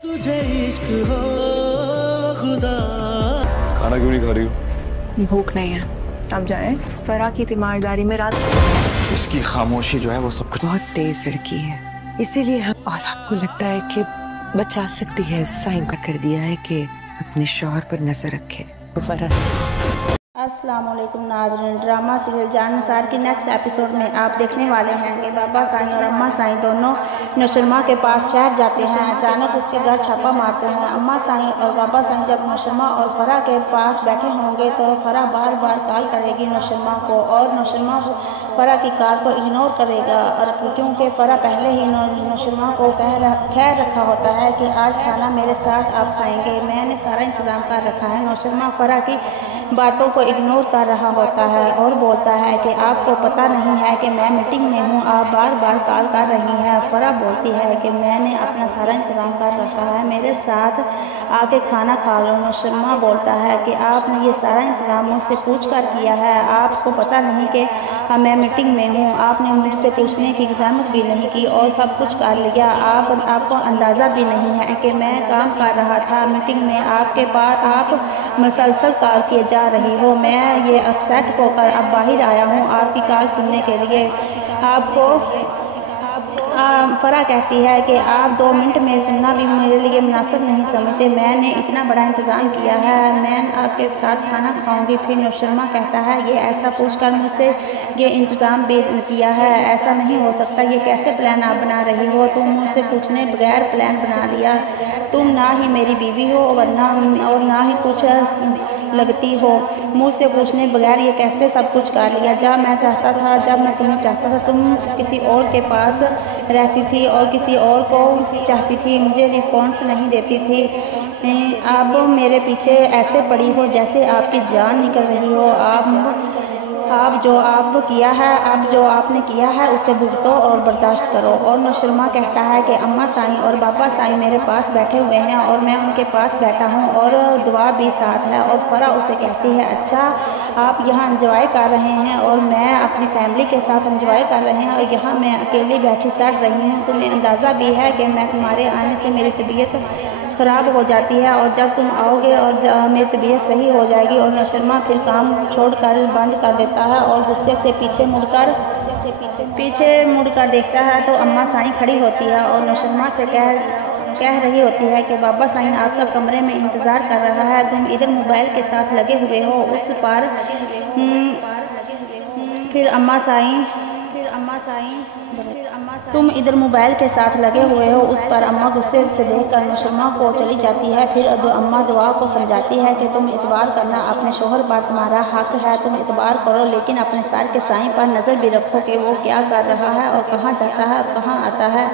तुझे इश्क हो खुदा। खाना क्यों नहीं खा रही हो? भूख नहीं है। अब जाए। फरा की तीमारदारी में रात। इसकी खामोशी जो है वो सब कुछ। बहुत तेज लड़की है, इसीलिए हम और आपको लगता है कि बचा सकती है। साइन का कर दिया है कि अपने शौहर पर नजर रखे। फरा अस्सलामुअलैकुम नाज़रीन, ड्रामा सीरियल जान निसार की नेक्स्ट एपिसोड में आप देखने वाले हैं कि बाबा साईं और अम्मा साईं दोनों नौशरमा के पास शहर जाते हैं। अचानक उसके घर छापा मारते हैं। अम्मा साईं और बाबा साईं जब नौशरमा और फरा के पास बैठे होंगे तो फरा बार बार कॉल करेगी नौशरमा को और नौशरमा फरा की कॉल को इग्नोर करेगा। और क्योंकि फरा पहले ही नौशरमा को कह रखा होता है कि आज खाना मेरे साथ आप खाएंगे, मैंने सारा इंतज़ाम कर रखा है। नौशरमा फरा की बातों को इग्नोर कर रहा होता है और बोलता है कि आपको पता नहीं है कि मैं मीटिंग में हूँ, आप बार बार कॉल कर रही हैं। फरा बोलती है कि मैंने अपना सारा इंतज़ाम कर रखा है, मेरे साथ आके खाना खा लो। नौशरमा बोलता है कि आपने ये सारा इंतज़ाम मुझसे पूछ कर किया है, आपको पता नहीं कि मैं मीटिंग में हूँ, आपने मुझसे पूछने की इजाज़त भी नहीं की और सब कुछ कर लिया। आपको अंदाज़ा भी नहीं है कि मैं काम कर रहा था मीटिंग में, आपके पास आप मसलसल कॉल किए जा रही हो। मैं ये अपसेट होकर अब बाहर आया हूँ आपकी कॉल सुनने के लिए। फरा कहती है कि आप 2 मिनट में सुनना भी मेरे लिए मुनासिब नहीं समझते, मैंने इतना बड़ा इंतज़ाम किया है, मैं आपके साथ खाना खाऊंगी। फिर नौशरमा कहता है ये ऐसा पूछकर मुझसे ये इंतज़ाम भी किया है, ऐसा नहीं हो सकता, ये कैसे प्लान आप बना रही हो? तुम मुझसे पूछने बगैर प्लान बना लिया। तुम ना ही मेरी बीवी हो और ना ही कुछ लगती हो, मुझसे पूछने बगैर ये कैसे सब कुछ कर लिया? जब मैं चाहता था, जब मैं तुम्हें चाहता था, तुम किसी और के पास रहती थी और किसी और को चाहती थी, मुझे रिस्पॉन्स नहीं देती थी। अब मेरे पीछे ऐसे पड़ी हो जैसे आपकी जान निकल रही हो। आप जो आपने किया है उसे भुगतो और बर्दाश्त करो। और नौशरमा कहता है कि अम्मा साईं और बाबा साईं मेरे पास बैठे हुए हैं और मैं उनके पास बैठा हूँ और दुआ भी साथ है। और फरा उसे कहती है अच्छा आप यहाँ एंजॉय कर रहे हैं और मैं अपनी फैमिली के साथ एंजॉय कर रहे हैं और यहाँ मैं अकेली बैठी सड़ रही हूँ। तुम्हें अंदाज़ा भी है कि मैं तुम्हारे आने से मेरी तबीयत ख़राब हो जाती है और जब तुम आओगे और मेरी तबीयत सही हो जाएगी। और नौशरमा फिर काम छोड़कर बंद कर देता है और गुस्से से पीछे मुड़कर देखता है तो अम्मा साईं खड़ी होती है और नौशरमा से कह रही होती है कि बाबा साईं आपका कमरे में इंतज़ार कर रहा है, तुम इधर मोबाइल के साथ लगे हुए हो। उस पर फिर अम्मा साईं तुम इधर मोबाइल के साथ लगे हुए हो। उस पर अम्मा गुस्से से देखकर नौशरमा को चली जाती है। फिर अम्मा दुआ को समझाती है कि तुम इतबार करना, अपने शोहर पर तुम्हारा हक है, तुम इतबार करो, लेकिन अपने सर के साईं पर नज़र भी रखो कि वो क्या कर रहा है और कहाँ जाता है और कहाँ आता है।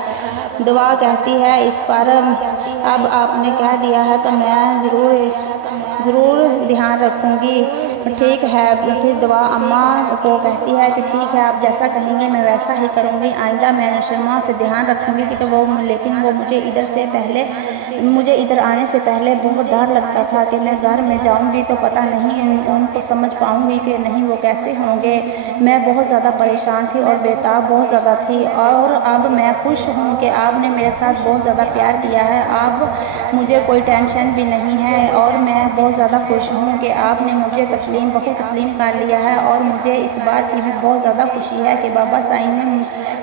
दुआ कहती है इस पर अब आपने कह दिया है तो मैं ज़रूर ध्यान रखूँगी, ठीक है। फिर दुआ अम्मा को कहती है कि ठीक है आप जैसा कहेंगे मैं वैसा ही करूँगी, आइंदा मैं नौशरमा से ध्यान रखूँगी कि लेकिन वो मुझे इधर आने से पहले बहुत डर लगता था कि मैं घर में जाऊँगी तो पता नहीं उनको समझ पाऊँगी कि नहीं, वो कैसे होंगे। मैं बहुत ज़्यादा परेशान थी और बेताब बहुत ज़्यादा थी और अब मैं खुश हूँ कि आपने मेरे साथ बहुत ज़्यादा प्यार किया है, अब मुझे कोई टेंशन भी नहीं है और मैं बहुत ज़्यादा खुश हूँ कि आपने मुझे बहू तस्लीम कर लिया है। और मुझे इस बात की भी बहुत ज़्यादा खुशी है कि बाबा साईं ने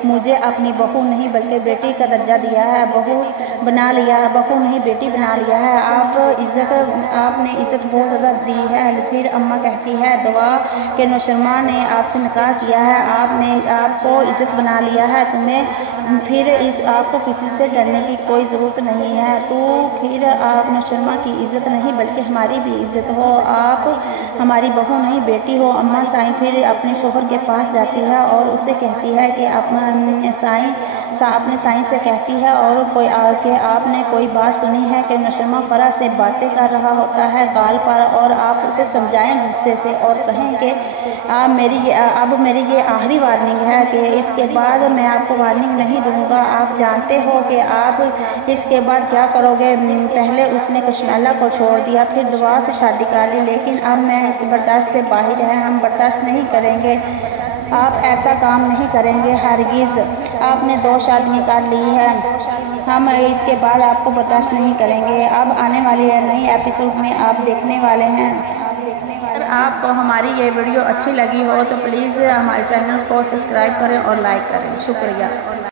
मुझे अपनी बहू नहीं बल्कि बेटी का दर्जा दिया है, बहू नहीं बेटी बना लिया है। आपने इज़्ज़त बहुत ज़्यादा दी है। फिर अम्मा कहती है दुआ कि नौशरमा ने आपसे निकाह किया है, आपको इज़्ज़त बना लिया है, तुम्हें फिर आपको किसी से डरने की कोई ज़रूरत नहीं है। तो फिर आप नौशरमा की इज़्ज़त नहीं बल्कि हमारी भी इज़्ज़त हो, आप हमारी बहू नहीं बेटी हो। अम्मा साईं फिर अपने शोहर के पास जाती है और उसे कहती है कि अपने साईं से कहती है और आपने कोई बात सुनी है कि नौशरमा फरा से बातें कर रहा होता है कॉल पर और आप उसे समझाएं गुस्से से और कहें कि अब मेरी ये आखिरी वार्निंग है कि इसके बाद मैं आपको वार्निंग नहीं दूंगा, आप जानते हो कि आप इसके बाद क्या करोगे। पहले उसने कश्मीला को छोड़ दिया, फिर दुआ से शादी कर ली, लेकिन अब मैं इस बर्दाश्त से बाहर है, हम बर्दाश्त नहीं करेंगे। आप ऐसा काम नहीं करेंगे हरगिज़। आपने 2 शादियाँ कर ली है, हम इसके बाद आपको बर्दाश्त नहीं करेंगे। अब आने वाली नई एपिसोड में आप देखने वाले हैं। अगर आपको हमारी ये वीडियो अच्छी लगी हो तो प्लीज़ हमारे चैनल को सब्सक्राइब करें और लाइक करें। शुक्रिया।